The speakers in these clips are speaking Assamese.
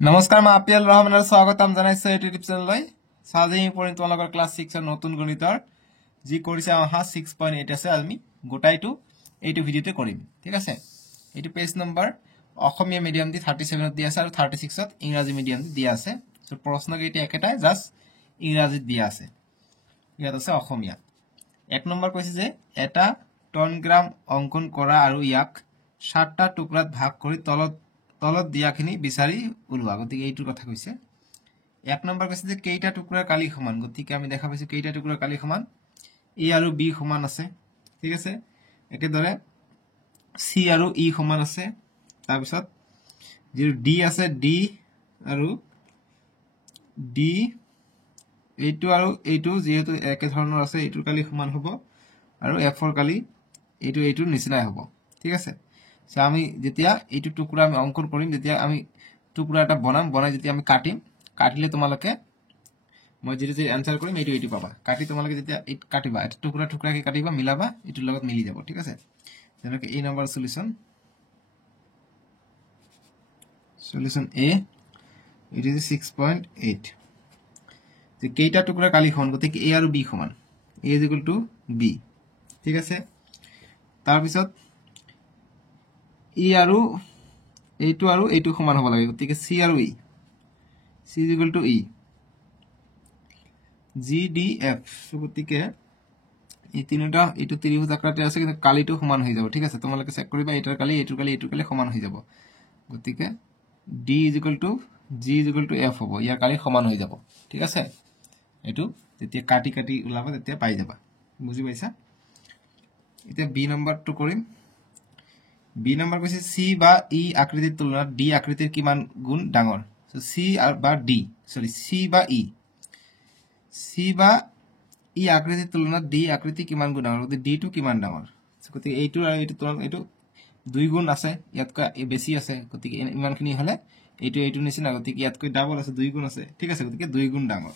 নমস্কাৰ মই আপিয়াল ৰহমানৰ স্বাগতম জনাইছো ইউটিউব চেনেললৈ সাজি পঢ়িম তোমালোকৰ ক্লাস 6 ৰ নতুন গণিতৰ যি কৰিছে অহা 6.8 আছে আমি গোটাইটো এইটো ভিডিওতে কৰিম ঠিক আছে এইটো পেজ নম্বৰ অসমীয়া মিডিয়াম দি 37 ত দিয়া আছে আৰু 36 ত ইংৰাজী মিডিয়াম দি দিয়া আছে সো প্ৰশ্ন কেইটা একেটাই জাস্ট ইংৰাজীত দিয়া আছে ইয়াত আছে অসমীয়া এক নম্বৰ কৈছে যে এটা টন গ্ৰাম অঙ্কন কৰা আৰু ইয়াক 7টা টুকুৰাত ভাগ কৰি তলত দিয়াখিনি বিচাৰি উলুৱা গতিকে এইটোৰ কথা কৈছে এক নম্বৰ কৈছে যে কেইটা টুকুৰাৰ কালি সমান গতিকে আমি দেখা পাইছো কেইটা টুকুৰাৰ কালি সমান এ আৰু বি সমান আছে ঠিক আছে একেদৰে সি আৰু ই সমান আছে তাৰ পিছত যে ডি আছে ডি আৰু ডি এইটো আৰু এইটো যেহেতু একে ধৰণৰ আছে এইটোৰ কালি সমান হ'ব আৰু এফৰ কালি এইটোৰ নিচিনাই হ'ব ঠিক আছে সো আমি যেতিয়া এইটো টুকুৰা আমি অঙ্কন কৰিম যেতিয়া আমি টুকুৰা এটা বনাই যেতিয়া আমি কাটিলে তোমালোকে মই যেতি আনসাৰ কৰিম এইটো পাবা কাটি তোমালোকে যেতিয়া কাটিবা এটা টুকুৰা কি কাটিবা মিলাবা এইটোৰ লগত মিলি যাব ঠিক আছে যেনেকৈ এই number solution A it is 6.8 যে কেইটা টুকুৰা কালি সমান গতিকে এ আৰু বি সমান a is equal to b ঠিক আছে তাৰ পিছত ই আৰু এইটো সমান হ'ব লাগে গতিকে c আৰু e c is equal to e g d f গতিকে এই তিনিটা এইটো ত্ৰিভুজ আকৃতিৰ আছে কিন্তু কালিটো সমান হৈ যাব ঠিক আছে তোমালোকে চেক কৰিবা এইটোৰ কালি সমান হৈ যাব গতিকে d is equal to g is equal to f হ'ব ইয়াৰ কালি সমান হৈ যাব ঠিক আছে এইটো যেতিয়া কাটি উলাবা তেতিয়া পাই যাবা বুজি পাইছা এতিয়া বি নম্বৰটো কৰিম বি নম্বৰ কৈছে সি বা ই আকৃতিৰ তুলনাত ডি আকৃতিৰ কিমান গুণ ডাঙৰ সো সি বা ডি সি বা ই আকৃতিৰ তুলনাত ডি আকৃতি কিমান গুণ ডাঙৰ গতিকে ডি টো কিমান ডাঙৰ গতিকে এইটো আৰু এইটো তুলনাত এইটো দুই গুণ আছে ইয়াতকৈ বেছি আছে গতিকে ইমানখিনি হলে এইটো নিচিনা গতিকে ইয়াতকৈ ডাবল আছে দুই গুণ আছে ঠিক আছে গতিকে দুই গুণ ডাঙৰ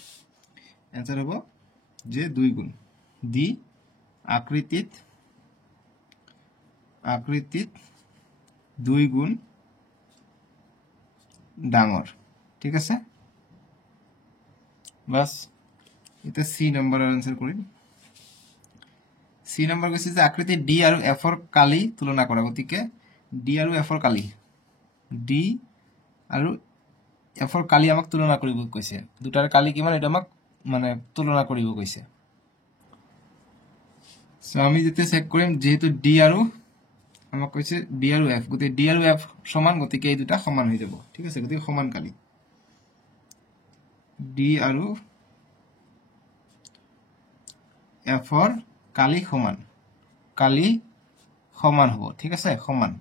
आंसर হ'ব যে দুই গুণ ডি আকৃতিত দুই গুণ ডাঙৰ ঠিক আছে বাস এটা সি নম্বৰৰ आंसर কৰিম সি নম্বৰ কৈছে যে আকৃতি ডি আৰু এফৰ কালি তুলনা কৰা গতিকে ডি আৰু এফৰ কালি ডি আৰু এফৰ কালি আমাক তুলনা কৰিব কৈছে দুটাৰ কালি কিমান এটা আমাক মানে তুলনা কৰিব কৈছে সো আমি যেতিয়া চেক কৰিম যেহেতু ডি আৰু আমাক কৈছে ডি আৰু এফ গতিকে ডি আৰু এফ সমান গতিকে এই দুটা সমান হৈ যাব ঠিক আছে গতিকে সমান কালি ডি আৰু এফৰ কালি সমান হ'ব ঠিক আছে সমান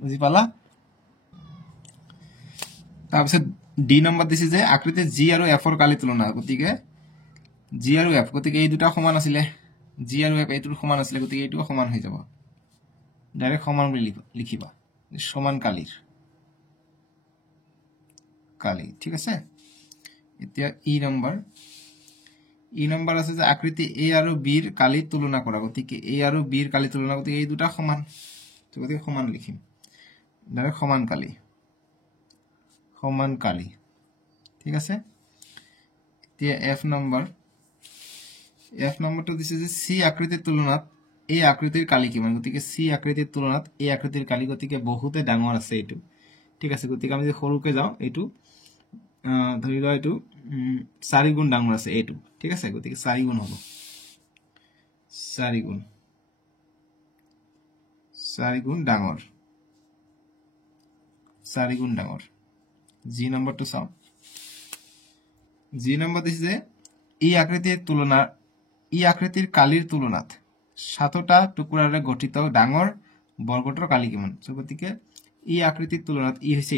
বুজি পালা তাৰপিছত ডি নম্বৰ দিছে যে আকৃতি জি আৰু এফৰ কালি তুলনা গতিকে জি আৰু এফ গতিকে এই দুটা সমান আছিল জি আৰু এফ এইটোৰ সমান আছিল গতিকে এইটো সমান হৈ যাব ডাইৰেক্ট সমান বুলি লিখিবা সমান কালি ঠিক আছে এতিয়া ই নম্বৰ আছে যে আকৃতি এ আৰু বিৰ কালি তুলনা কৰা গতিকে এ আৰু বিৰ কালি তুলনা গতিকে এই দুটা সমান গতিকে সমান লিখিম ডাইৰেক্ট সমান কালি ঠিক আছে এতিয়া এফ নম্বৰটো দিছে যে সি আকৃতিৰ তুলনাত এই আকৃতিৰ কালি কিমান গতিকে সি আকৃতিৰ তুলনাত এই আকৃতিৰ কালি গতিকে বহুতে ডাঙৰ আছে এইটো ঠিক আছে গতিকে আমি যে সৰুকে যাও এইটো ধৰি লোৱা এইটো 4 গুণ ডাঙৰ আছে এইটো ঠিক আছে গতিকে 4 গুণ হ'ব 4 গুণ ডাঙৰ জি নম্বৰটো চাও জি নম্বৰ দিছে যে ই আকৃতিৰ কালিৰ তুলনাত 7টা টুকুৰাৰে গঠিত ডাঙৰ বৰ্গটোৰ কালি কিমান গতিকে ই আকৃতিৰ তুলনাত ই হৈছে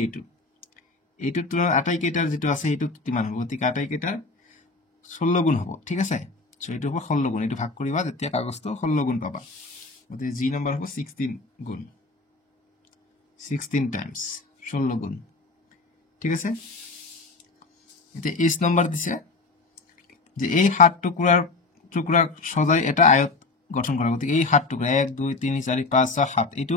এইটোৰ তুলনাত আটাইকেইটাৰ যেটো আছে এইটো কিমান হ'ব গতিকে আটাইকেইটাৰ 16 গুণ হ'ব ঠিক আছে সো এইটো হ'ব 16 গুণ এইটো ভাগ কৰিবা তেতিয়া কাগজটো 16 গুণ পাবা গতিকে জি নম্বৰ হ'ব 16 গুণ 16 টাইমছ 16 গুণ ঠিক আছে এতিয়া এইচ নম্বৰ দিছে যে এই 7 টুকুৰা সজাই এটা আয়ত গঠন কৰা গতিকে এই 7 টুকুৰা 1 2 3 4 5 6 7 এইটো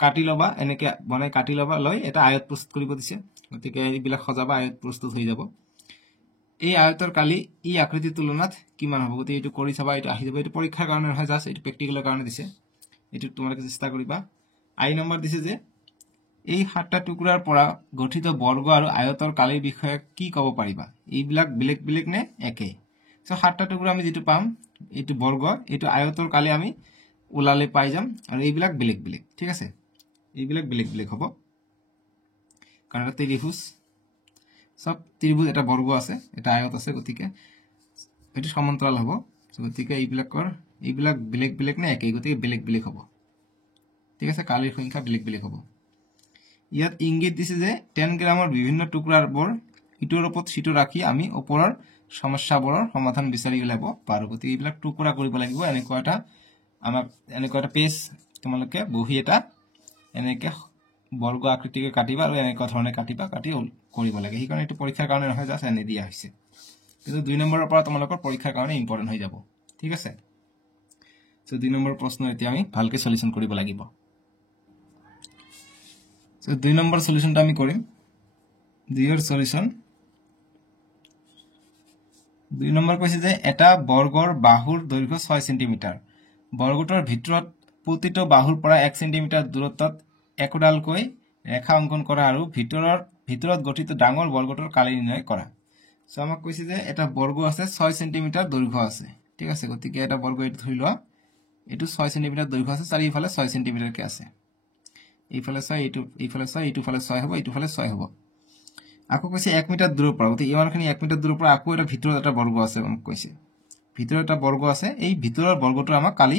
কাটি লবা এনেকে বনাই কাটি লবা লৈ এটা আয়ত প্ৰস্তুত কৰিব দিছে গতিকে এইবিলাক সজাবা আয়ত প্ৰস্তুত হৈ যাব এই আয়তৰ কালি ই আকৃতিৰ তুলনাত কিমান হ'ব গতিকে এইটো কৰি চাবা এইটো আহি যাব এইটো পৰীক্ষাৰ কাৰণে নহয় জাস্ট এইটো প্ৰেক্টিকেলৰ কাৰণে দিছে এইটো তোমালোকে চেষ্টা কৰিবা আই নম্বৰ দিছে যে এই সাতটা টুকুৰাৰ পৰা গঠিত বৰ্গ আৰু আয়তৰ কালিৰ বিষয়ে কি ক'ব পাৰিবা এইবিলাক বেলেগ বেলেগ নে একে সো সাতটা টুকুৰা আমি যেটো পাম এইটো বৰ্গ এইটো আয়তৰ কালি আমি উলালে পাই যাম আৰু এইবিলাক বেলেগ বেলেগ ঠিক আছে এইবিলাক বেলেগ বেলেগ হ'ব কাৰণ এটা ত্ৰিভুজ সব ত্ৰিভুজ এটা বৰ্গ আছে এটা আয়ত আছে গতিকে এটো সমান্তৰাল হ'ব গতিকে এইবিলাক বেলেগ বেলেগ নে একে গতিকে বেলেগ বেলেগ হ'ব ঠিক আছে কালিৰ সংখ্যা বেলেগ বেলেগ হ'ব ইয়াত ইংগিত দিছে যে 10 গ্ৰামৰ বিভিন্ন টুকুৰাবোৰ ইটোৰ ওপৰত সিটো ৰাখি আমি ওপৰৰ সমস্যাবোৰৰ সমাধান বিচাৰি উলিয়াব পাৰো গতিকে এইবিলাক টুকুৰা কৰিব লাগিব এনেকুৱা এটা পেজ তোমালোকে বহি এটা এনেকে বৰ্গ আকৃতিকে কাটিবা আৰু এনেকুৱা ধৰণে কাটিবা কাটি কৰিব লাগে এই কাৰণে এটো পৰীক্ষাৰ কাৰণে নহয় জাস্ট এনে দিয়া হৈছে কিন্তু 2 নম্বৰৰ পৰা তোমালোকৰ পৰীক্ষাৰ কাৰণে ইম্পৰ্টেন্ট হৈ যাব ঠিক আছে সো 2 নম্বৰ প্ৰশ্ন এতিয়া আমি ভালকে সলিউশন কৰিব লাগিব সো 2 নম্বৰ সলিউশনটা আমি কৰিম 2 এৰ সলিউশন 2 নম্বৰ কৈছে যে এটা বৰ্গৰ বাহুৰ দৈৰ্ঘ্য 6 সেমি বৰ্গটোৰ ভিতৰত প্ৰতিটো বাহুৰ পৰা 1 সেমি দূৰত্বত একোডালকৈ ৰেখা অঙ্কন কৰা আৰু ভিতৰত গঠিত ডাঙৰ বৰ্গটোৰ কালি নিৰ্ণয় কৰা সো আমাক কৈছে যে এটা বৰ্গ আছে 6 সেমি দৈৰ্ঘ্য আছে ঠিক আছে গতিকে এটা বৰ্গ এটো ধৰি লোৱা এটো 6 সেমি দৈৰ্ঘ্য আছে চাৰিফালে 6 সেমি কে আছে এইফালে 6 এইফালে 6 এইটোফালে 6 হ'ব এইটোফালে 6 হ'ব আকো কৈছে 1 মিটাৰ দূৰৰ পৰা গতি ইমানখিনি 1 মিটাৰ দূৰৰ পৰা আকো এটা ভিতৰত এটা বৰ্গ আছে আমাক কৈছে ভিতৰত এটা বৰ্গ আছে এই ভিতৰৰ বৰ্গটো আমাক কালি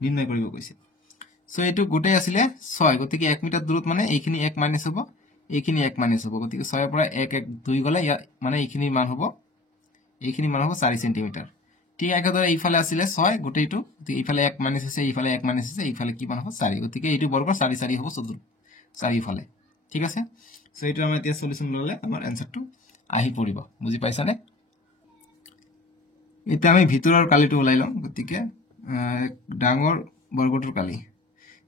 নিৰ্ণয় কৰিব কৈছে সো এটো গোটেই আছিল 6 গতিকে 1 মিটাৰ দূৰত মানে এইখিনি 1 মাইনাস হ'ব এইখিনি 1 মাইনাস হ'ব গতিকে 6 ৰ পৰা 1 1 2 গলে মানে এইখিনি মান হ'ব 4 সেমি ঠিক একেদৰে এইফালে আছিল 6 গোটেইটো এইফালে 1 মাইনাস আছে এইফালে কি মান হ'ব 4 গতিকে এইটো বৰ্গ 4 4 হ'ব 14 চাৰিফালে ঠিক আছে সো এইটো আমি এতিয়া সলিউশন ললে আমাৰ আনসাৰটো আহি পৰিব বুজি পাইছানে এটা আমি ভিতৰৰ কালিটো ওলাই লম গতিকে ডাঙৰ বৰ্গটোৰ কালি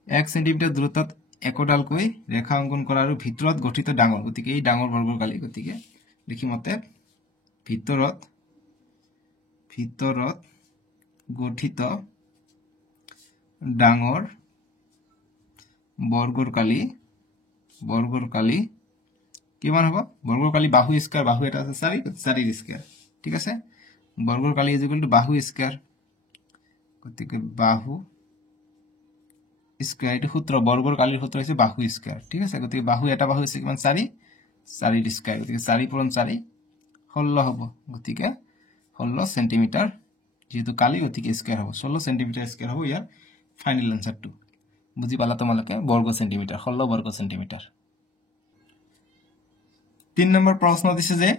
1 সেমি দূৰত্বত একোডালকৈ ৰেখা অঙ্কন কৰা আৰু ভিতৰত গঠিত ডাঙৰ গতিকে এই ডাঙৰ বৰ্গৰ কালি গতিকে লিখিমতে ভিতৰত গঠিত ডাঙৰ বৰ্গৰ কালি কিমান হ'ব বৰ্গৰ কালি বাহু স্কয়াৰ বাহু এটা আছে 4 স্কয়াৰ ঠিক আছে বৰ্গৰ কালি বাহু স্কয়াৰ গতিকে বাহু স্কয়াৰ এটো সূত্ৰ বৰ্গৰ কালিৰ সূত্ৰ হৈছে বাহু স্কয়াৰ ঠিক আছে গতিকে বাহু এটা বাহু আছে কিমান 4 স্কয়াৰ গতিকে 4 পূৰণ 4 16 হ'ব গতিকে 16 সেন্টিমিটাৰ যেহেতু কালি গতিকে স্কয়াৰ হ'ব 16 সেন্টিমিটাৰ স্কয়াৰ হ'ব ইয়াৰ ফাইনাল আনসাৰটো বুজি পালা তোমালোকে বৰ্গ সেন্টিমিটাৰ 16 বৰ্গ সেন্টিমিটাৰ 3 নম্বৰ প্ৰশ্ন দিছে যে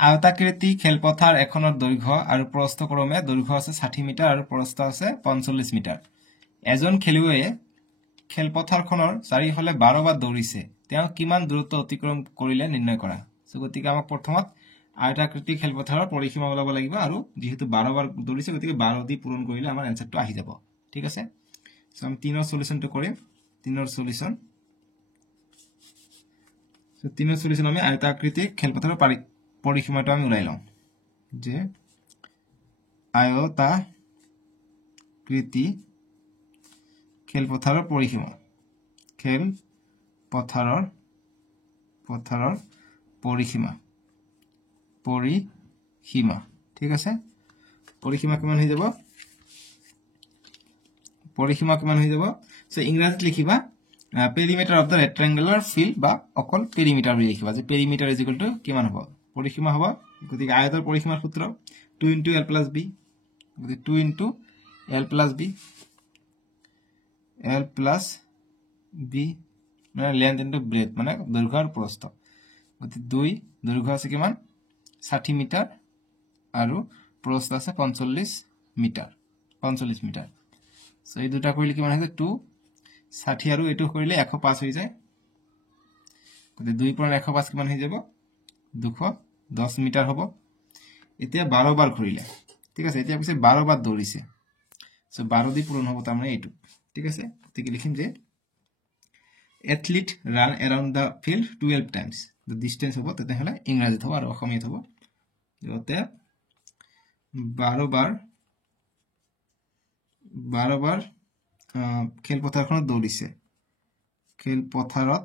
আয়তাকৃতি খেলপথাৰ এখনৰ দৈৰ্ঘ্য আৰু প্ৰস্থ ক্ৰমে দৈৰ্ঘ্য আছে 60 মিটাৰ আৰু প্ৰস্থ আছে 45 মিটাৰ এজন খেলুৱৈয়ে খেলপথাৰখনৰ চাৰিফালে 12 বাৰ দৌৰিছে তেওঁ কিমান দূৰত্ব অতিক্ৰম কৰিলে নিৰ্ণয় কৰা সো গতিকে আমাক প্ৰথমত আয়তাকৃতি খেলপথাৰৰ পৰিসীমা ওলাব লাগিব আৰু যেহেতু 12 বাৰ দৌৰিছে গতিকে 12 দি পূৰণ কৰিলে আমাৰ আনসাৰটো আহি যাব ঠিক আছে সো আমি 3 ৰ সলিউশনটো কৰিম 3 ৰ সলিউশন সো 3 ৰ সলিউশন আমি আয়তাকৃতি খেলপথাৰৰ পৰিসীমাটো আমি উলাই লম যে আয়তাকৃতি খেলপথাৰৰ পৰিসীমা ঠিক আছে পৰিসীমা কিমান হৈ যাব সো ইংৰাজীত লিখিবা perimeter of the rectangular field বা অকল perimeter বুলি লিখিবা যে perimeter is equal to কিমান হ'ব পৰিসীমা হ'ব গতিকে আয়তৰ পৰিসীমাৰ সূত্ৰ 2 into l plus b গতিকে 2 into l plus b মানে length into breadth মানে দৈৰ্ঘ্য আৰু প্ৰস্থ গতিকে 2 দৈৰ্ঘ্য আছে কিমান 60 মিটাৰ আৰু প্ৰস্থ আছে 45 মিটাৰ সো এই দুটা কৰিলে কিমান হয় 2 60 আৰু এটো কৰিলে 105 হৈ যায় গতিকে 2 পৰা 105 কিমান হৈ যাব 210 মিটাৰ হ'ব এতিয়া 12 বাৰ ঘূৰিলে ঠিক আছে এতিয়া কৈছে 12 বাৰ দৌৰিছে সো 12 দি পূৰণ হ'ব তাৰমানে এইটো ঠিক আছে গতিকে লিখিম যে athlete run around the field 12 times the distance হ'ব তেতিয়াহ'লে ইংৰাজীত হ'ব আৰু অসমীয়াত হ'ব যতে 12 বাৰ খেলপথাৰখনত দৌৰিছে খেলপথাৰত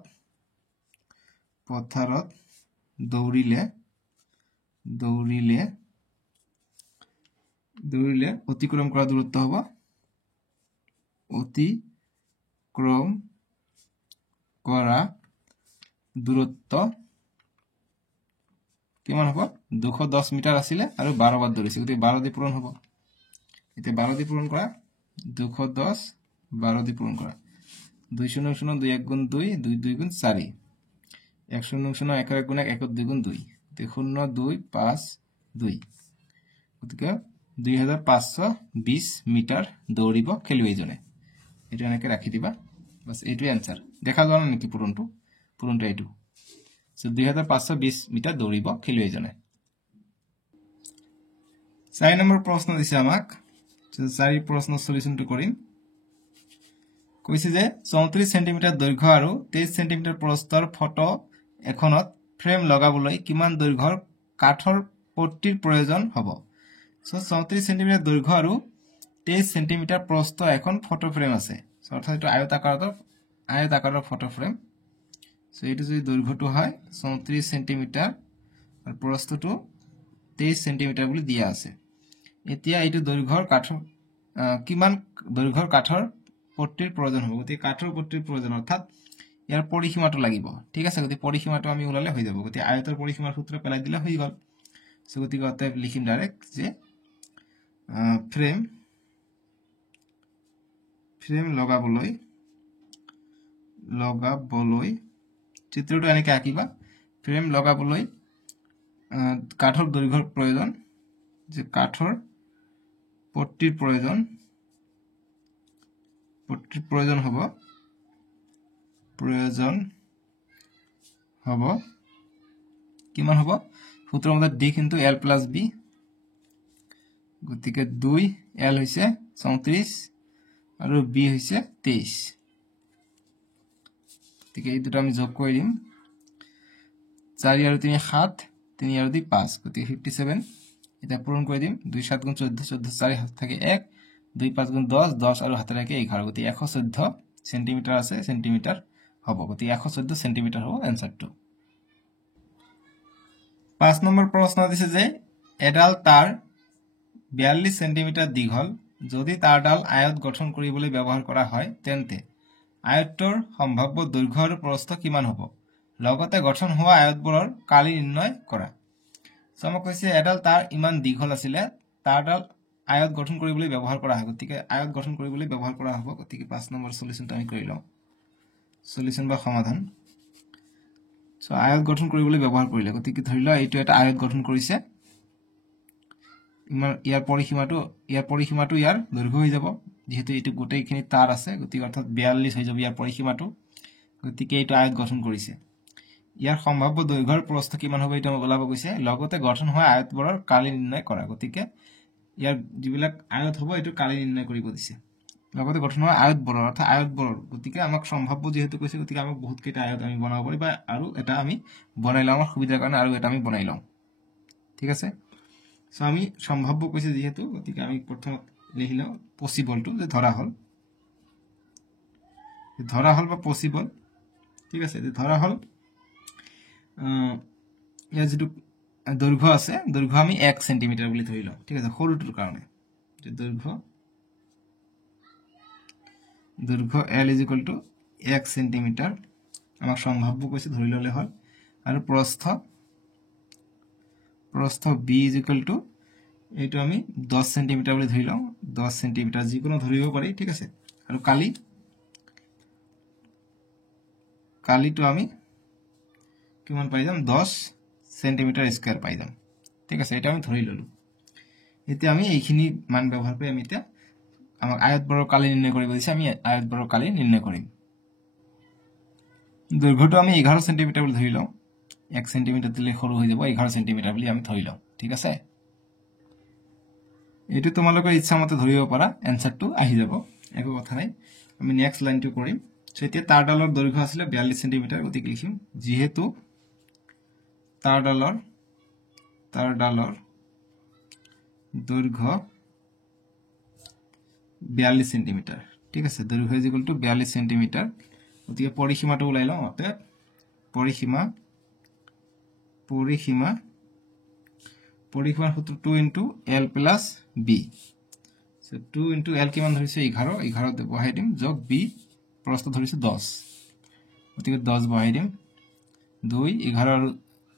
দৌৰিলে অতিক্ৰম কৰা দূৰত্ব হ'ব অতিক্ৰম কৰা দূৰত্ব কিমান হ'ব 210 মিটাৰ আছিল আৰু 12 বাৰ দৌৰিছে গতি 12 দি পূৰণ হ'ব এতিয়া 12 দি পূৰণ কৰা 210 12 দি পূৰণ কৰা 2 0 0 2 1 গুণ 2 2 2 গুণ 4 1 0 0 1 1 গুণ 1 1 2 গুণ 2 0 2 5 2 গতিকে 2520 মিটাৰ দৌৰিব খেলুৱৈজনে এটো এনেকৈ ৰাখি দিবা বাস এটো আনসাৰ দেখা যোৱা নেকি পূৰণটো এইটো সো 2520 মিটাৰ দৌৰিব খেলুৱৈজনে 4 নম্বৰ প্ৰশ্ন দিছে আমাক 4 প্ৰশ্নৰ সলিউশনটো কৰিম কৈছে যে 34 সেন্টিমিটাৰ দৈৰ্ঘ্য আৰু 23 সেন্টিমিটাৰ প্ৰস্থৰ ফটো এখনত ফ্ৰেম লগাবলৈ কিমান দৈৰ্ঘ্যৰ কাঠৰ পট্টিৰ প্ৰয়োজন হ'ব সো 34 সেন্টিমিটাৰ দৈৰ্ঘ্য আৰু 23 সেন্টিমিটাৰ প্ৰস্থ এখন ফটো ফ্ৰেম আছে সো অৰ্থাৎ এটা আয়তাকাৰৰ ফটো ফ্ৰেম সো এইটো যদি দৈৰ্ঘ্যটো হয় 34 সেন্টিমিটাৰ আৰু প্ৰস্থটো 23 সেন্টিমিটাৰ বুলি দিয়া আছে এতিয়া এইটো দৈৰ্ঘ্যৰ কাঠৰ কিমান দৈৰ্ঘ্যৰ কাঠৰ পট্টিৰ প্ৰয়োজন হ'ব গতি কাঠৰ পট্টিৰ প্ৰয়োজন অৰ্থাৎ ইয়াৰ পৰিসীমাটো লাগিব ঠিক আছে গতি পৰিসীমাটো আমি উলালে হৈ যাব গতি আয়তৰ পৰিসীমাৰ সূত্ৰ পেলাই দিলে হৈ গল সো গতি গতে লিখিম ডাইৰেক্ট যে ফ্ৰেম লগাবলৈ চিত্ৰটো এনেকৈ আঁকিবা ফ্ৰেম লগাবলৈ কাঠৰ দৈৰ্ঘ্যৰ প্ৰয়োজন যে কাঠৰ পট্টিৰ প্ৰয়োজন হ'ব কিমান হ'ব সূত্ৰৰ মতে d কিন্তু l + b গতিকে 2 l হৈছে 34 আৰু b হৈছে 23 গতিকে এই দুটো আমি যোগ কৰি দিম 4 আৰু 3 7 3 আৰু 2 5 গতিকে 57 এটা পূৰণ কৰি দিম 2 7 গুণ 14 14 4 হাত থাকে 1 2 5 গুণ 10 10 আৰু হাতে থাকে 11 গতিকে 114 সেন্টিমিটাৰ আছে সেন্টিমিটাৰ হ'ব গতিকে 114 সেন্টিমিটাৰ হ'ব আনসাৰটো 5 নম্বৰ প্ৰশ্ন দিছে যে এডাল তাৰ 42 সেন্টিমিটাৰ দীঘল যদি তাৰডাল আয়ত গঠন কৰিবলৈ ব্যৱহাৰ কৰা হয় তেন্তে আয়তৰ সম্ভাব্য দৈৰ্ঘ্য আৰু প্ৰস্থ কিমান হ'ব লগতে গঠন হোৱা আয়তবোৰৰ কালি নিৰ্ণয় কৰা সম কৈছে এডাল তাৰ ইমান দীঘল আছিল তাৰডাল আয়ত গঠন কৰিবলৈ ব্যৱহাৰ কৰা হয় গতিকে আয়ত গঠন কৰিবলৈ ব্যৱহাৰ কৰা হ'ব গতিকে 5 নম্বৰ সলিউশনটো আমি কৰি লওঁ সলিউশন বা সমাধান সো আয়ত গঠন কৰিবলৈ ব্যৱহাৰ কৰিলে গতিকে ধৰিলা এইটো এটা আয়ত গঠন কৰিছে ইয়াৰ পৰিসীমাটো ইয়াৰ দৈৰ্ঘ্য হৈ যাব যেহেতু এইটো গোটেইখিনি তাৰ আছে গতিকে অৰ্থাৎ 42 হৈ যাব ইয়াৰ পৰিসীমাটো গতিকে এইটো আয়ত গঠন কৰিছে ইয়াৰ সম্ভাব্য দৈৰ্ঘ্যৰ প্ৰস্থ কিমান হ'ব এটা ওলাব গৈছে লগতে গঠন হোৱা আয়তবোৰৰ কালি নিৰ্ণয় কৰা গতিকে ইয়াৰ যিবিলাক আয়ত হ'ব এটো কালি নিৰ্ণয় কৰিব দিছে লগতে গঠন হোৱা আয়তবোৰৰ অৰ্থাৎ আয়তবোৰৰ গতিকে আমাক সম্ভাব্য যেহেতু কৈছে গতিকে আমাক বহুত কেইটা আয়ত আমি বনাব পাৰি বা আৰু এটা আমি বনাই লওঁ আমাৰ সুবিধাৰ কাৰণে আৰু এটা আমি বনাই লওঁ ঠিক আছে সো আমি সম্ভাব্য কৈছে যেহেতু গতিকে আমি প্ৰথম লিখি লওঁ পসিবলটো যে ধৰা হল বা পসিবল ঠিক আছে যে ধৰা হল ইয়াৰ যেটো দৈৰ্ঘ্য আছে দৈৰ্ঘ্য আমি 1 সেন্টিমিটাৰ বুলি ধৰি লওঁ ঠিক আছে সৰুটোৰ কাৰণে যে দৈৰ্ঘ্য l = 1 সেন্টিমিটাৰ আমাক সম্ভাব্য কৈছে ধৰি ললে হল আৰু প্ৰস্থ b = এইটো আমি 10 সেন্টিমিটাৰ বুলি ধৰি লওঁ 10 সেন্টিমিটাৰ যিকোনো ধৰিব পাৰি ঠিক আছে আৰু কালিটো আমি কিমান পাই যাম 10 সেন্টিমিটাৰ স্কয়াৰ পাই যাম ঠিক আছে এটা আমি ধৰি ললো এতিয়া আমি এইখিনি মান ব্যৱহাৰ কৰি আমি এতিয়া আমাক আয়তবোৰৰ কালি নিৰ্ণয় কৰিব দিছে আমি আয়তবোৰৰ কালি নিৰ্ণয় কৰিম দৈৰ্ঘ্যটো আমি 11 সেন্টিমিটাৰ বুলি ধৰি লওঁ 1 সেন্টিমিটাৰ দিলে সৰু হৈ যাব 11 সেন্টিমিটাৰ বুলি আমি ধৰি লওঁ ঠিক আছে এটো তোমালোকৰ ইচ্ছা মতে ধৰিব পাৰা আনসাৰটো আহি যাব একো কথা নাই আমি নেক্সট লাইনটো কৰিম এতিয়া তাঁৰডালৰ দৈৰ্ঘ্য আছিল 42 সেন্টিমিটাৰ গতিকে লিখিম যেহেতু তাঁৰডালৰ দৈৰ্ঘ্য 42 সেন্টিমিটাৰ ঠিক আছে দৈৰ্ঘ্য ইকুয়াল টু 42 সেন্টিমিটাৰ গতিকে পৰিসীমাটো ওলাই লওঁ অতে পৰিসীমা সূত্ৰ 2 into l plus b so 2 into l কিমান ধৰিছে 11 বহাই দিম যোগ b প্ৰস্থ ধৰিছে 10 গতিকে 10 বহাই দিম 2 11 আৰু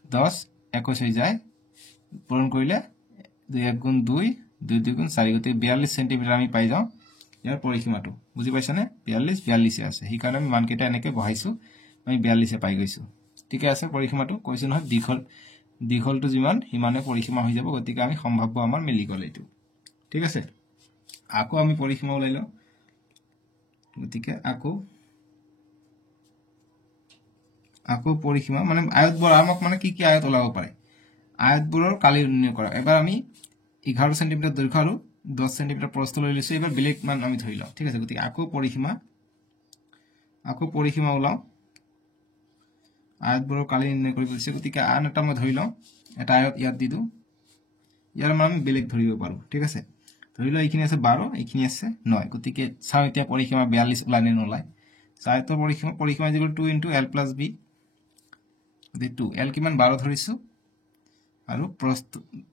10 21 হৈ যায় পূৰণ কৰিলে 2 1 গুণ 2 2 2 গুণ 4 গতিকে 42 সেন্টিমিটাৰ আমি পাই যাওঁ ইয়াৰ পৰিসীমাটো বুজি পাইছানে 42 আছে সেই কাৰণে আমি মানকেইটা এনেকৈ বহাইছো আমি 42 পাই গৈছো ঠিক আছে পৰিসীমাটো কৈছো নহয় দীঘলটো যিমান হিমানে পৰিসীমা হৈ যাব গতিকে আমি সম্ভাব্য আমাৰ মিলি গল এইটো ঠিক আছে আকৌ আমি পৰিসীমা ওলাই লওঁ গতিকে আকৌ পৰিসীমা মানে আয়তবোৰ আমাক মানে কি আয়ত ওলাব পাৰে আয়তবোৰৰ কালি নিৰ্ণয় কৰা এবাৰ আমি 11 সেন্টিমিটাৰ দৈৰ্ঘ্য আৰু 10 সেন্টিমিটাৰ প্ৰস্থ লৈ লৈছো এবাৰ বেলেগ মান আমি ধৰি লওঁ ঠিক আছে গতিকে আকৌ পৰিসীমা ওলাও আয়তবোৰৰ কালি নিৰ্ণয় কৰিব দিছে গতিকে আন এটা মই ধৰি লওঁ এটা আয়ত ইয়াত দি দিওঁ ইয়াৰ মান আমি বেলেগ ধৰিব পাৰো ঠিক আছে ধৰি লওঁ এইখিনি আছে 12 এইখিনি আছে 9 গতিকে চাও এতিয়া পৰিসীমা 42 ওলাই নে নোলায় আয়তৰ পৰিসীমা equal 2 into l plus b গতিকে 2 l কিমান 12 ধৰিছো আৰু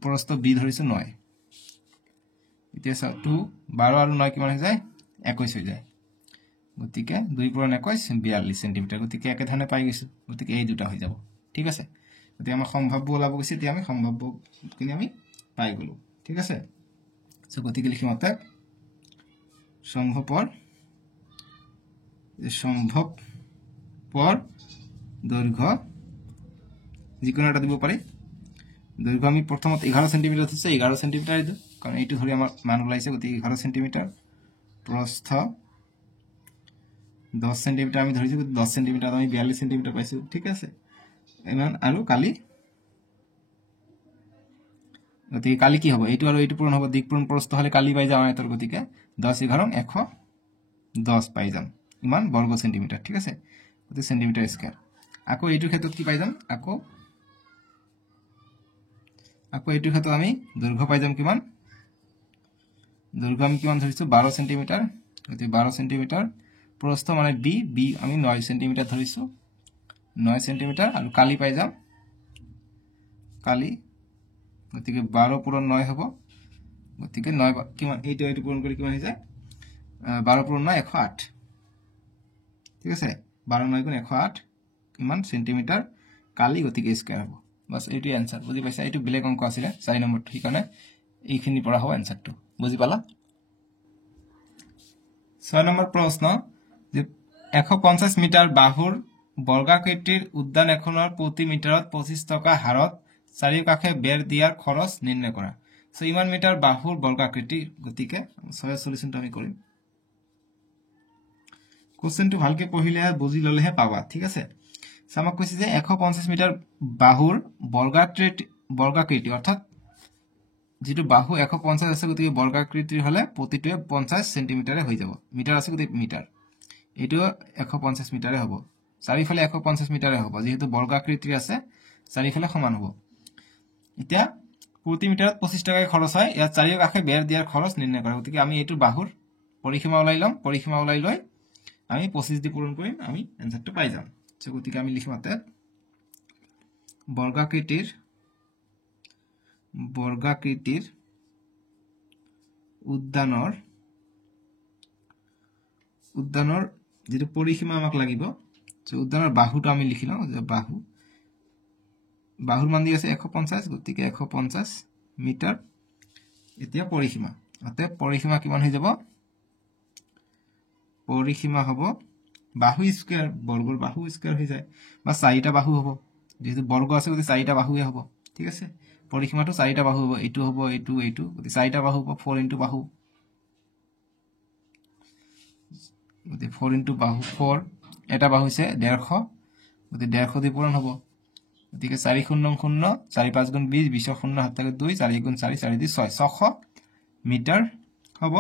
প্ৰস্থ b ধৰিছো 9 এতিয়া চাও 2 12 আৰু 9 কিমান হৈ যায় 21 হৈ যায় গতিকে 2 × 21 42 সেন্টিমিটাৰ গতিকে একে ধৰণে পাই গৈছো গতিকে এই দুটা হৈ যাব ঠিক আছে গতিকে আমাৰ সম্ভাব্য ওলাব গৈছে এতিয়া আমি সম্ভাব্যখিনি আমি পাই গলো ঠিক আছে সো গতিকে লিখিম অতে সম্ভৱপৰ দৈৰ্ঘ্য যিকোনো এটা দিব পাৰি দৈৰ্ঘ্য আমি প্ৰথমত 11 সেন্টিমিটাৰ আছে 11 সেন্টিমিটাৰ দিও কাৰণ এইটো ধৰি আমাৰ মান ওলাইছে গতিকে 11 সেন্টিমিটাৰ প্ৰস্থ 10 সেন্টিমিটাৰ আমি ধৰিছো 10 সেন্টিমিটাৰ আমি 42 সেন্টিমিটাৰ পাইছো ঠিক আছে ইমান আৰু কালি গতিকে কালি কি হ'ব এইটো আৰু এইটো পূৰণ হ'ব দিক পূৰণ প্ৰস্থ হলে কালি পাই যাম আয়তৰ গতিকে 10 11 110 পাই যাম ইমান বৰ্গ সেন্টিমিটাৰ ঠিক আছে গতিকে সেন্টিমিটাৰ স্কয়াৰ আকৌ এইটো ক্ষেত্ৰত কি পাই যাম আকৌ এইটো ক্ষেত্ৰত আমি দৈৰ্ঘ্য পাই যাম কিমান দৈৰ্ঘ্য আমি কিমান ধৰিছো 12 সেন্টিমিটাৰ গতিকে 12 সেন্টিমিটাৰ প্ৰস্থ মানে b আমি 9 সেন্টিমিটাৰ ধৰিছো 9 সেন্টিমিটাৰ আৰু কালি পাই যাম কালি গতিকে 12 পূৰণ 9 হ'ব গতিকে 9 কিমান এইটো পূৰণ কৰি কিমান হৈ যায় 12 পূৰণ 9 108 ঠিক আছে 12 9 গুণ 108 কিমান সেন্টিমিটাৰ কালি গতিকে স্কয়াৰ হ'ব বাস এইটো आंसर বুজি পাইছা এইটো বেলেগ অংক আছিল 4 নম্বৰটো ঠিক আছে এইখিনি পঢ়া হ'ব आंसरটো বুজি পালা 6 নম্বৰ প্ৰশ্ন যে 150 মিটাৰ বাহুৰ বৰ্গাকৃতিৰ উদ্যান এখনৰ প্ৰতি মিটাৰত 25 টকা হাৰত চাৰিওকাষে বেৰ দিয়াৰ খৰচ নিৰ্ণয় কৰা সো ইমান মিটাৰ বাহুৰ বৰ্গাকৃতি গতিকে সহজ সলিউশনটো আমি কৰিম কোশ্চেনটো ভালকে পঢ়িলে বুজি ললেহে পাবা ঠিক আছে আমাক কৈছে যে 150 মিটাৰ বাহুৰ বৰ্গাকৃতি অৰ্থাৎ যেটো বাহু 150 আছে গতিকে বৰ্গাকৃতিৰ হলে প্ৰতিটোৱে 50 সেন্টিমিটাৰে হৈ যাব মিটাৰ আছে গতিকে মিটাৰ এটো 150 মিটাৰে হ'ব চাৰিফালে 150 মিটাৰে হ'ব যেহেতু বৰ্গাকৃতি আছে চাৰিফালে সমান হ'ব এতিয়া প্ৰতি মিটাৰত 25 টকা খৰচ হয় ইয়াৰ চাৰিওকাষে বেৰ দিয়াৰ খৰচ নিৰ্ণয় কৰা গতিকে আমি এটো বাহুৰ পৰিসীমা ওলাই লম পৰিসীমা ওলাই লৈ আমি 25 দি পূৰণ কৰিম আমি आंसरটো পাই যাম সো গতিকে আমি লিখিম আতে বৰ্গাকৃতিৰ উদ্যানৰ যেটো পৰিসীমা আমাক লাগিব সো উদ্যানৰ বাহুটো আমি লিখি লওঁ যে বাহুৰ মান দি আছে 150 গতিকে 150 মিটাৰ এতিয়া পৰিসীমা আতে পৰিসীমা কিমান হৈ যাব পৰিসীমা হ'ব বাহু স্কয়াৰ বৰ্গৰ বাহু স্কয়াৰ হৈ যায় বা চাৰিটা বাহু হ'ব যেহেতু বৰ্গ আছে গতিকে চাৰিটা বাহুৱে হ'ব ঠিক আছে পৰিসীমাটো চাৰিটা বাহু হ'ব এইটো হ'ব এইটো গতিকে চাৰিটা বাহু হ'ব 4 ইনটু বাহু গতিকে 4 ইনটু বাহু 4 এটা বাহু হৈছে 150 গতিকে 150 দি পূৰণ হ'ব গতিকে 4 0 0 4 5 গুণ 20 20 0 হাত থাকে 2 4 গুণ 4 4 দি 600 মিটাৰ হ'ব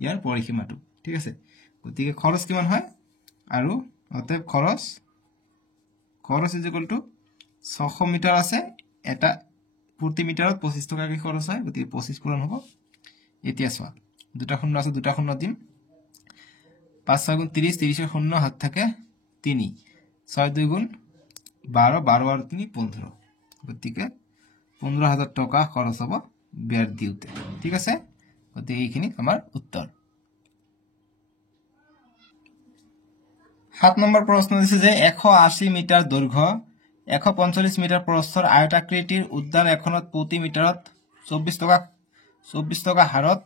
ইয়াৰ পৰিসীমাটো ঠিক আছে গতিকে খৰচ কিমান হয় আৰু অতএব খৰচ ইজ ইকুয়াল টু 600 মিটাৰ আছে এটা প্ৰতি মিটাৰত 25 টকাকৈ খৰচ হয় গতিকে 25 পূৰণ হ'ব এতিয়া চোৱা দুটা শূন্য আছে দুটা শূন্য দিম 5 6 গুণ 30 30 এর শূন্য হাত থাকে 3 6 2 গুণ 12 12 আর 3 15 গতিকে 15000 টাকা খরচ হ'ব বেৰ দিওতে ঠিক আছে গতিকে এইখিনি আমাৰ উত্তৰ 7 নম্বৰ প্ৰশ্ন দিছে যে 180 মিটাৰ দৈৰ্ঘ্য 145 মিটাৰ প্ৰস্থৰ আয়তাকৃতিৰ উদ্যান এখনত প্ৰতি মিটাৰত 24 টকা হাৰত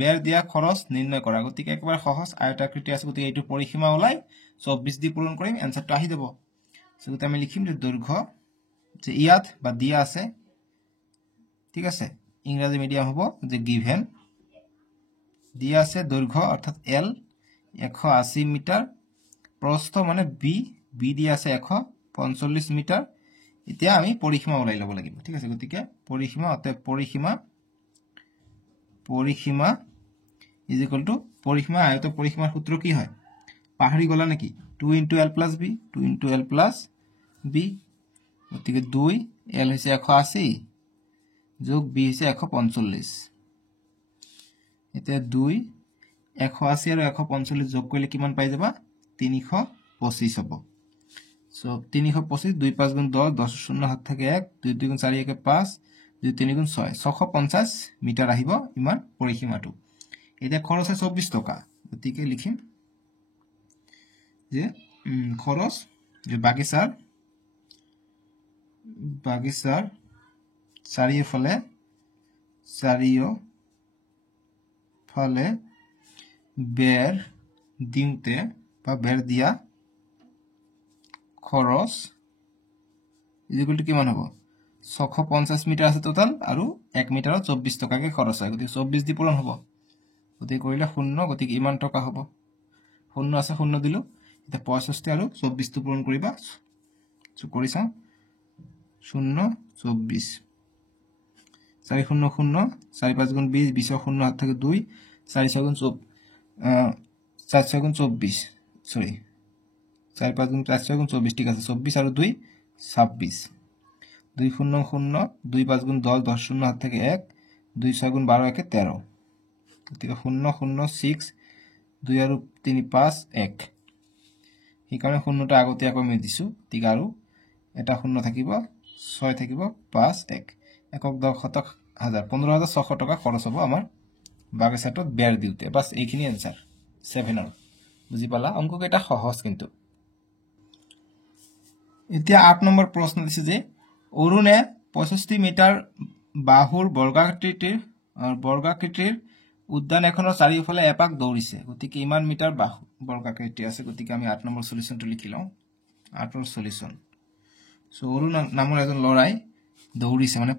বেৰ দিয়া খৰচ নিৰ্ণয় কৰা গতিকে একবাৰ সহজ আয়তাকৃতি আছে গতিকে এইটো পৰিসীমা ওলাই 24 দি পূৰণ কৰিম এনসাৰটো আহি যাব গতিকে আমি লিখিম যে দৈৰ্ঘ্য যে ইয়াত বা দিয়া আছে ঠিক আছে ইংৰাজী মিডিয়াম হ'ব যে গিভেন দিয়া আছে দৈৰ্ঘ্য অৰ্থাৎ L 180 মিটাৰ প্ৰস্থ মানে B দিয়া আছে 145 মিটাৰ এতিয়া আমি পৰিসীমা ওলাই ল'ব লাগিব ঠিক আছে গতিকে পৰিসীমা অতএব পৰিসীমা ইজ ইকুয়াল টু পৰিসীমা আয়ত পৰিসীমাৰ সূত্ৰ কি হয় পাহৰি গলা নেকি 2 * L + B 2 * L + B গতিকে 2 L হৈছে 180 যোগ B হৈছে 145 এতিয়া 2 180 আৰু 145 যোগ কৰিলে কিমান পাই যাবা 325 হ'ব সো 325 2 5 গুণ 10 10 শূন্য হাত থাকে 1 2 2 গুণ 4 1 5 2 3 গুণ 6 650 মিটাৰ আহিব ইমান পৰিসীমাটো এতিয়া খৰচ আছে 24 টকা গতিকে লিখিম যে খৰচ যে বাগিচাৰ চাৰিওফালে বেৰ দিওঁতে বা বেৰ দিয়া খৰচ ইকুয়াল টু কিমান হ'ব 650 মিটাৰ আছে টোটাল আৰু 1 মিটাৰত 24 টকাকে খৰচ হয় গতিকে 24 দি পূৰণ হ'ব গতিকে কৰিলে 0 গতিকে ইমান টকা হ'ব 0 আছে 0 দিলো এটা 65 আৰু 24 টো পূৰণ কৰিবা সো কৰি চাও 0 24 4 0 0 4 5 গুণ 20 20 শূন্য হাত থাকে 2 4 6 গুণ 24 সরি 4 5 গুণ 4 6 গুণ 24 ঠিক আছে 24 আর 2 26 2 0 0 2 5 গুণ 10 10 শূন্য হাত থেকে 1 2 6 গুণ 12 একে 13 ঠিক 0 0 6 2 আর 3 5 1 এই কারণে শূন্যটা আগতে আকৌ আমি দিছো ঠিক আৰু এটা শূন্য থাকিব 6 থাকিব 5 1 একক 10 শতক হাজাৰ 15600 টাকা খৰচ হ'ব আমাৰ বাগিচাটোত বেৰ দিওতে বাস এইখিনি आंसर 7 আৰ বুজি পালা অঙ্ক কেটা সহজ কিন্তু এতিয়া 8 নম্বৰ প্ৰশ্ন দিছে যে অৰুণে 65 মিটাৰ বাহুৰ বৰ্গাকৃতিৰ উদ্যান এখনৰ চাৰিওফালে এপাক দৌৰিছে গতিকে ইমান মিটাৰ বাহু বৰ্গাকৃতি আছে গতিকে আমি 8 নম্বৰ সলিউশনটো লিখি লওঁ 8 ৰ সলিউশন সো অৰুণ নামৰ এজন লৰাই দৌৰিছে মানে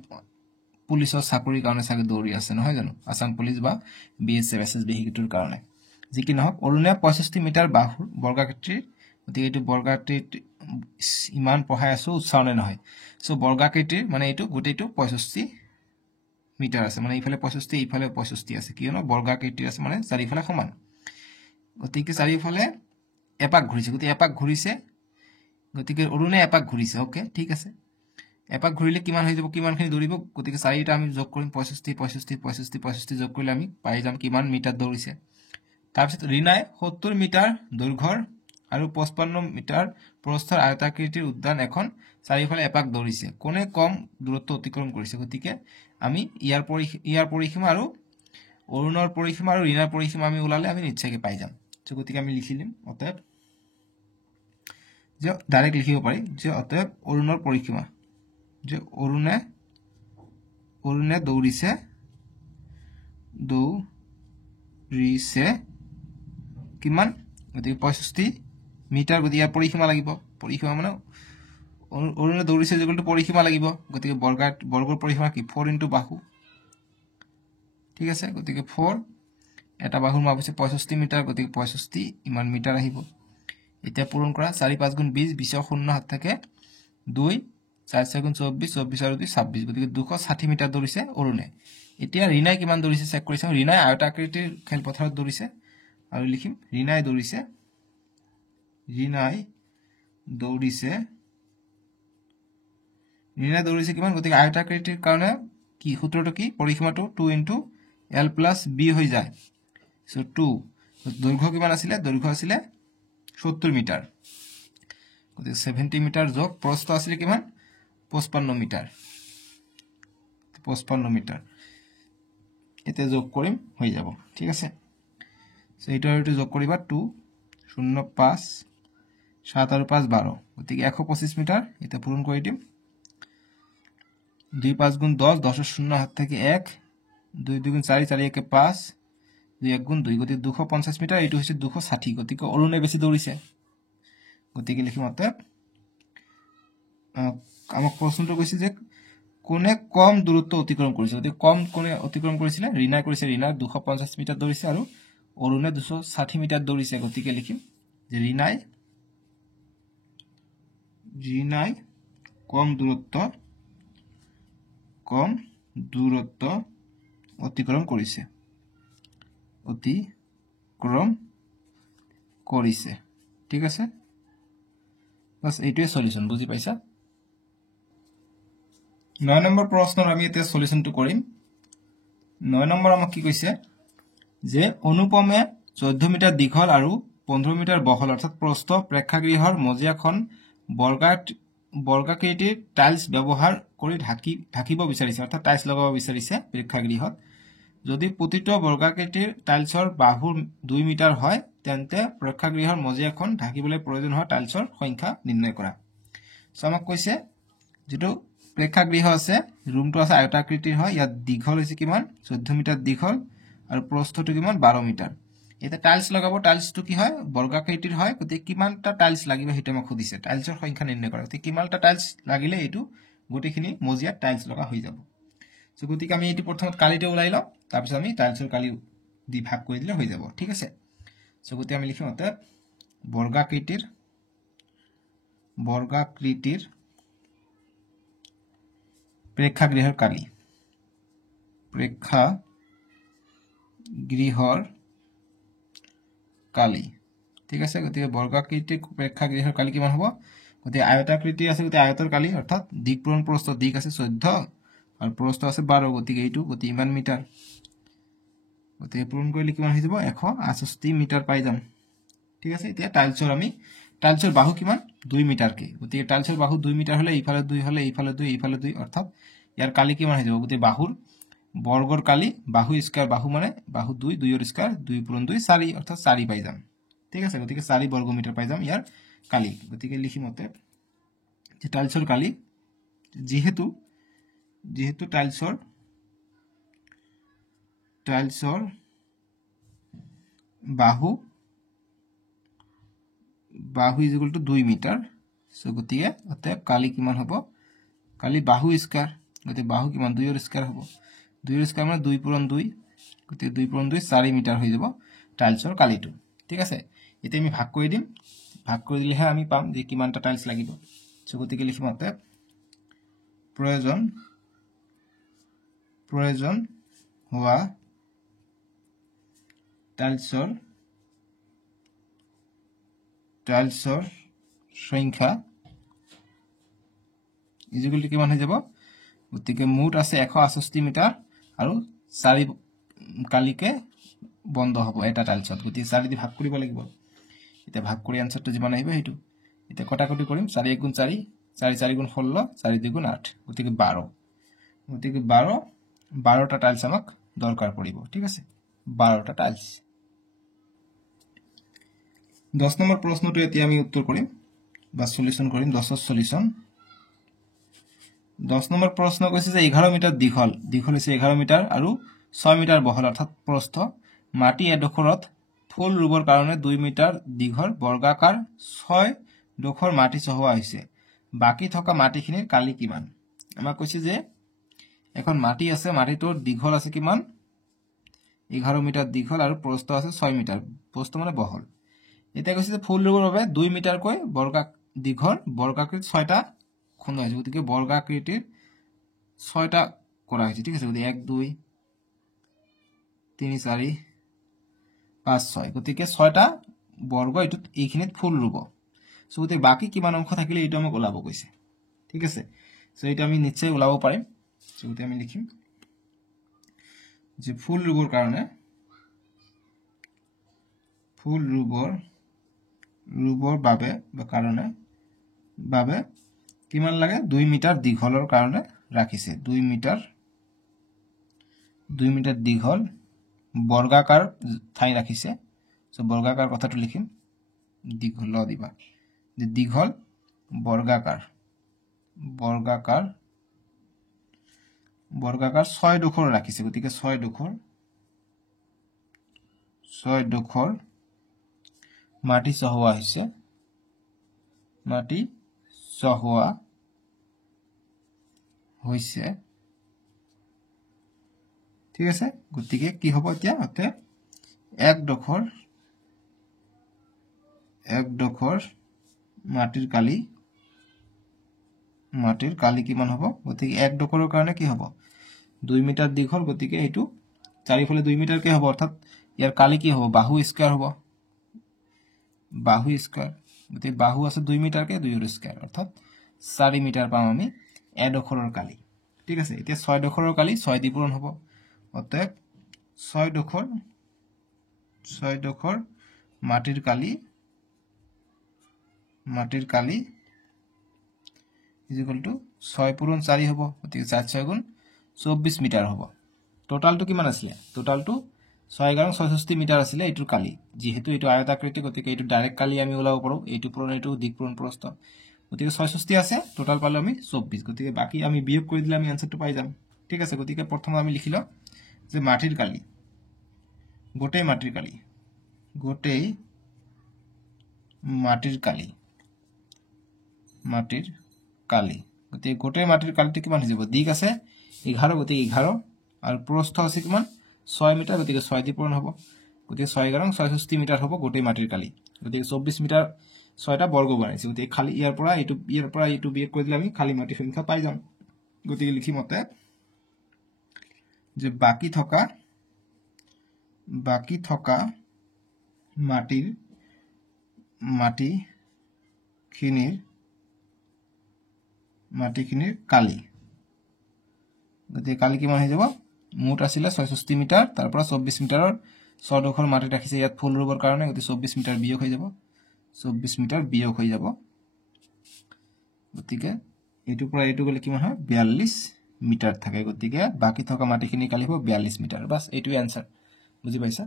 পুলিচৰ চাকৰিৰ কাৰণে সাগে দৌৰি আছে নহয় জানো আসাম পুলিচ বা বিএসএফ এসএসবি হিকিটোৰ কাৰণে যি কি নহক অৰুণে 65 মিটাৰ বাহুৰ বৰ্গাকৃতিৰ গতিকে এইটো বৰ্গাকৃতি ইমান পঢ়াই আছো উৎসাহনে নহয় সো বৰ্গাকৃতিৰ মানে এইটো গোটেইটো 65 মিটাৰ আছে মানে ইফালে 65 ইফালে 65 আছে কিয়নো বৰ্গাকৃতি আছে মানে চাৰিফালে সমান গতিকে চাৰিফালে এপাক ঘূৰিছে গতিকে এপাক ঘূৰিছে গতিকে অৰুণে এপাক ঘূৰিছে ওকে ঠিক আছে এপাক ঘূৰিলে কিমান হৈ যাব কিমানখিনি দৌৰিব গতিকে চাৰিটা আমি যোগ কৰিম 65 65 65 65 যোগ কৰিলে আমি পাই যাম কিমান মিটাৰ দৌৰিছে তাৰপিছত ৰিনাই 70 মিটাৰ দৈৰ্ঘ্যৰ আৰু 55 মিটাৰ প্ৰস্থৰ আয়তাকৃতিৰ উদ্যান এখন চাৰিফালে এপাক দৌৰিছে কোনে কম দূৰত্ব অতিক্ৰম কৰিছে গতিকে আমি ইয়াৰ পৰিসীমা আৰু অৰুণৰ পৰিসীমা আৰু ৰিনাৰ পৰিসীমা আমি ওলালে আমি নিশ্চয়কৈ পাই যাম গতিকে আমি লিখিলিম অতএব যে ডাইৰেক্ট লিখিব পাৰি যে অতএব অৰুণৰ পৰিসীমা যে অৰুণে দৌৰিছে কিমান গতিকে 65 মিটাৰ গতিকে ইয়াৰ পৰিসীমা লাগিব পৰিসীমা মানে অৰুণে দৌৰিছে যেগুলো পৰিসীমা লাগিব গতিকে বৰ্গৰ পৰিসীমা কি 4 * বাহু ঠিক আছে গতিকে 4 এটা বাহুৰ মাপ হৈছে 65 মিটাৰ গতিকে 65 ইমান মিটাৰ আহিব এতিয়া পূৰণ কৰা 4 5 গুণ 20 20 শূন্য হাত থাকে 2 4 6 গুণ 24 24 আৰু 2 26 গতিকে 260 মিটাৰ দৌৰিছে অৰুণে এতিয়া ৰিনাই কিমান দৌৰিছে চেক কৰি চাও ৰিনাই আয়তাকৃতিৰ খেলপথাৰত দৌৰিছে আৰু লিখিম ৰিনাই ৰিনাই দৌৰিছে কিমান গতিকে আয়তাকৃতিৰ কাৰণে কি সূত্ৰটো কি পৰিসীমাটো 2 * l + b হৈ যায় সো 2 দৈৰ্ঘ্য কিমান আছিল দৈৰ্ঘ্য আছিল 70 মিটাৰ গতিকে 70 মিটাৰ যোগ প্ৰস্থ আছিল কিমান 55 মিটাৰ এতে যোগ কৰিম হৈ যাব ঠিক আছে সো এইটো যোগ কৰিবা 2 0 5 7 আৰু 5 12 গতিকে 125 মিটাৰ এটা পূৰণ কৰি দিম 2 5 গুণ 10 10 এর 0 হাত থেকে 1 2 2 গুণ 4 4 1 5 2 1 গুণ 2 গতিকে 250 মিটার এইটো হৈছে 260 গতিকে অৰুণে বেছি দৌৰিছে গতিকে লিখিম অতএব আমাক প্ৰশ্নটো কৈছে যে কোনে কম দূৰত্ব অতিক্ৰম কৰিছে গতিকে কম কোনে অতিক্ৰম কৰিছিল ৰিনা কৰিছে ৰিনা 250 মিটাৰ দৌৰিছে আৰু অৰুণে 260 মিটাৰ দৌৰিছে গতিকে লিখিম যে ৰিনাই কম দূৰত্ব অতিক্ৰম কৰিছে ঠিক আছে বাস এইটোৱে সলিউশন বুজি পাইছা 9 নম্বৰ প্ৰশ্নৰ আমি এতিয়া সলিউশনটো কৰিম 9 নম্বৰ আমাক কি কৈছে যে অনুপমে 14 মিটাৰ দীঘল আৰু 15 মিটাৰ বহল অৰ্থাৎ প্ৰস্থ প্ৰেক্ষাগৃহৰ মজিয়াখন বৰ্গাকৃতিৰ টাইলছ ব্যৱহাৰ কৰি ঢাকিব বিচাৰিছে অৰ্থাৎ টাইলছ লগাব বিচাৰিছে প্ৰেক্ষাগৃহত যদি প্ৰতিটো বৰ্গাকৃতিৰ টাইলছৰ বাহু 2 মিটাৰ হয় তেন্তে প্ৰেক্ষাগৃহৰ মজিয়াখন ঢাকিবলৈ প্ৰয়োজন হোৱা টাইলছৰ সংখ্যা নিৰ্ণয় কৰা সো আমাক কৈছে যেটো প্ৰেক্ষাগৃহ আছে ৰুমটো আছে আয়তাকৃতিৰ হয় ইয়াত দীঘল হৈছে কিমান 14 মিটাৰ দীঘল আৰু প্ৰস্থটো কিমান 12 মিটাৰ এটা টাইলছ লগাব টাইলছটো কি হয় বৰ্গাকৃতিৰ হয় গতিকে কিমানটা টাইলছ লাগিব হেতু আমাক খুদিছে টাইলছৰ সংখ্যা নিৰ্ণয় কৰা গতিকে কিমানটা টাইলছ লাগিলে এটো গোটেখিনি মজিয়াত টাইলছ লগা হৈ যাব সো গতিকে আমি এটি প্ৰথমত কালিতে ওলাই লও তাৰ পিছত আমি টাইলছৰ কালি দি ভাগ কৰি দিলে হৈ যাব ঠিক আছে সো গতি আমি লিখিম অতএব বৰ্গাকৃতিৰ প্ৰেক্ষাগৃহৰ কালি ঠিক আছে গতিকে বৰ্গাকৃতিৰ প্ৰেক্ষাগৃহৰ কালি কিমান হ'ব গতিকে আয়তাকৃতি আছে গতিকে আয়তৰ কালি অৰ্থাৎ দিক পূৰণ প্ৰস্থ দিক আছে 14 আৰু প্ৰস্থ আছে 12 গতিকে এইটো গতি ইমান মিটাৰ গতিকে পূৰণ কৰিলে কিমান হৈ যাব 168 মিটাৰ পাই যাম ঠিক আছে এতিয়া টাইলছৰ বাহু কিমান 2 মিটাৰ কে গতিকে টাইলছৰ বাহু 2 মিটাৰ হলে ইফালে 2 হলে ইফালে 2 অৰ্থাৎ ইয়াৰ কালি কিমান হৈ যাব গতিকে বাহুৰ বৰ্গৰ কালি বাহু স্কয়াৰ বাহু মানে বাহু 2 2 এৰ স্কয়াৰ 2 পূৰণ 2 4 অৰ্থাৎ 4 পাই যাম ঠিক আছে গতিকে 4 বৰ্গ মিটাৰ পাই যাম ইয়াৰ কালি গতিকে লিখিম অতএব যে টাইলছৰ কালি যেহেতু টাইলছৰ বাহু is equal to 2 metre so গতিকে অতএব কালি কিমান হ'ব কালি বাহু স্কয়াৰ গতিকে বাহু কিমান 2 এৰ স্কয়াৰ হ'ব 2 এৰ স্কয়াৰ মানে 2 পূৰণ 2 গতিকে 2 পূৰণ 2 4 মিটাৰ হৈ যাব টাইলছৰ কালিটো ঠিক আছে এতিয়া আমি ভাগ কৰি দিম ভাগ কৰি দিলেহে আমি পাম যে কিমানটা টাইলছ লাগিব সো গতিকে লিখিম অতএব প্ৰয়োজন হোৱা টাইলছৰ সংখ্যা ইকুয়াল টু কিমান হৈ যাব গতিকে মুঠ আছে 168 মিটাৰ আৰু 4 কালিকে বন্ধ হ'ব এটা টাইলছত গতিকে 4 দি ভাগ কৰিব লাগিব এতিয়া ভাগ কৰি আনসাৰটো যিমান আহিব হেতু এতিয়া কটাকটি কৰিম 4 1 গুণ 4 4 4 গুণ 16 4 2 গুণ 8 গতিকে 12 গতিকে 12টা টাইলছ আমাক দৰকাৰ পৰিব ঠিক আছে 12টা টাইলছ 10 নম্বৰ প্ৰশ্নটো এতিয়া আমি উত্তৰ কৰিম বা সলিউশন কৰিম 10ৰ সলিউশন 10 নম্বৰ প্ৰশ্ন কৈছে যে 11 মিটাৰ দীঘল হৈছে 11 মিটাৰ আৰু 6 মিটাৰ বহল অৰ্থাৎ প্ৰস্থ মাটি এডোখৰত ফুল ৰুবৰ কাৰণে 2 মিটাৰ দীঘল বৰ্গাকাৰ 6 ডোখৰ মাটি চহোৱা হৈছে বাকি থকা মাটিখিনিৰ কালি কিমান আমাক কৈছে যে এখন মাটি আছে মাটিটোৰ দীঘল আছে কিমান 11 মিটাৰ দীঘল আৰু প্ৰস্থ আছে 6 মিটাৰ প্ৰস্থ মানে বহল এটা কৈছে যে ফুল ৰুবৰ বাবে 2 মিটাৰ কৈ দীঘল বৰ্গাকৃতিৰ 6টা খণ্ড আছে গতিকে বৰ্গাকৃতিৰ 6টা কৰা হৈছে ঠিক আছে গতিকে 1 2 3 4 5 6 গতিকে 6টা বৰ্গ এইখিনিত ফুল ৰুব সো গতি বাকি কিমান অংশ থাকিলে এইটো আমাক ওলাব কৈছে ঠিক আছে সো এইটো আমি নিশ্চয় ওলাব পাৰিম সো গতি আমি লিখিম যে ফুল ৰুবৰ বাবে বা কাৰণে বাবে কিমান লাগে 2 মিটাৰ দীঘলৰ কাৰণে ৰাখিছে 2 মিটাৰ দীঘল বৰ্গাকাৰ ঠাই ৰাখিছে সো বৰ্গাকাৰ কথাটো লিখিম দীঘল দিবা যে দীঘল বৰ্গাকাৰ 6 ডোখৰ ৰাখিছে গতিকে 6 ডোখৰ মাটি চহোৱা হৈছে ঠিক আছে গতিকে কি হ'ব এতিয়া অতে 1 ডোখৰ মাটিৰ কালি কিমান হ'ব গতিকে 1 ডোখৰৰ কাৰণে কি হ'ব 2 মিটাৰ দীঘল গতিকে এইটো চাৰিফালে 2 মিটাৰ কে হ'ব অৰ্থাৎ ইয়াৰ কালি কি হ'ব বাহু স্কয়াৰ হ'ব গতিকে বাহু আছে 2 মিটাৰ কে 2 স্কয়াৰ অৰ্থাৎ 4 মিটাৰ পাম আমি 1 ডোখৰৰ কালি ঠিক আছে এতিয়া 6 ডোখৰৰ কালি 6 দি পূৰণ হ'ব অতএব 6 ডোখৰ মাটিৰ কালি ইজ ইকুয়াল টু 6 পূৰণ 4 হ'ব গতিকে 4 6 গুণ 24 মিটাৰ হ'ব টোটালটো কিমান আছিল টোটালটো 6 11 66 মিটাৰ আছিল এইটোৰ কালি যেহেতু এইটো আয়তাকৃতি গতিকে এইটো ডাইৰেক্ট কালি আমি ওলাব পাৰো এইটো পূৰণ এইটো দিক পূৰণ প্ৰস্থ গতিকে 66 আছে টোটাল পালে আমি 24 গতিকে বাকি আমি বিয়োগ কৰি দিলে আমি আনসাৰটো পাই যাম ঠিক আছে গতিকে প্ৰথমে আমি লিখিলো যে মাটিৰ কালি গোটেই মাটিৰ কালি গতিকে গোটেই মাটিৰ কালিটো কিমান হৈ যাব দিক আছে 11 গতিকে 11 আৰু প্ৰস্থ আছে কিমান 6 মিটাৰ গতিকে 6 দি পূৰণ হ'ব গতিকে 6 11 66 মিটাৰ হ'ব গোটেই মাটিৰ কালি গতিকে 24 মিটাৰ 6টা বৰ্গ বনাইছে গতিকে খালি ইয়াৰ পৰা এইটো বিয়োগ কৰি দিলে আমি খালি মাটিৰ সংখ্যা পাই যাম গতিকে লিখি মতে যে বাকি থকা মাটিখিনিৰ কালি গতিকে কালি কিমান হৈ যাব মুঠ আছিল 66 মিটাৰ তাৰ পৰা 24 মিটাৰৰ 6 ডোখৰ মাটি ৰাখিছে ইয়াত ফুল ৰুবৰ কাৰণে গতিকে 24 মিটাৰ বিয়োগ হৈ যাব গতিকে এইটো পৰা এইটো গলে কিমান হয় 42 মিটাৰ থাকে গতিকে বাকি থকা মাটিখিনি কালি হ'ব 42 মিটাৰ বাস এইটোই आंसर বুজি পাইছা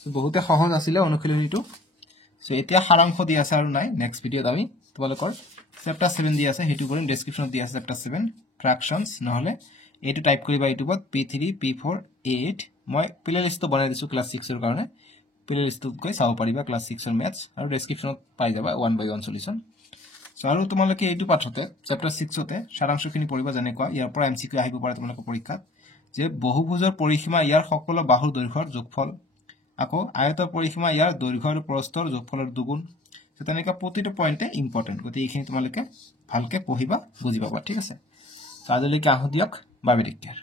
সো বহুতে সহজ আছিল অনুশীলনীটো সো এতিয়া সাৰাংশ দি আছে আৰু নাই নেক্সট ভিডিওত আমি তোমালোকৰ চ্যাপ্টাৰ 7 দি আছে হেতু কৰিম ডেসক্ৰিপচনত দি আছে চ্যাপ্টাৰ 7 ফ্ৰ্যাকশনস নহলে এইটো টাইপ কৰিবা ইউটিউবত P3 P4 A8 মই প্লেলিস্ট বনাই দিছো ক্লাস 6 ৰ কাৰণে প্লেলিস্টত গৈ চাও পাৰিবা ক্লাস 6 ৰ ম্যাথছ আৰু ডেসক্ৰিপচনত পাই যাবা 1 by 1 সলিউশন সো আৰু তোমালোকে এইটো পাঠতে চ্যাপ্টাৰ 6 তে সাৰাংশখিনি পঢ়িবা জানে কোৱা ইয়াৰ পৰা এমসিকিউ আহিব পাৰে তোমালোকৰ পৰীক্ষাত যে বহুভুজৰ পৰিসীমা ইয়াৰ সকলো বাহুৰ দৈৰ্ঘ্যৰ যোগফল আকৌ আয়তৰ পৰিসীমা ইয়াৰ দৈৰ্ঘ্য আৰু প্ৰস্থৰ যোগফলৰ দুগুণ সো তেনেকা প্ৰতিটো পইণ্টে ইম্পৰ্টেন্ট গতি এইখিনি তোমালোকে ভালকে পঢ়িবা বুজি পাবা ঠিক আছে আজিলৈকে আহো দিয়ক বাবে টেক কেয়াৰ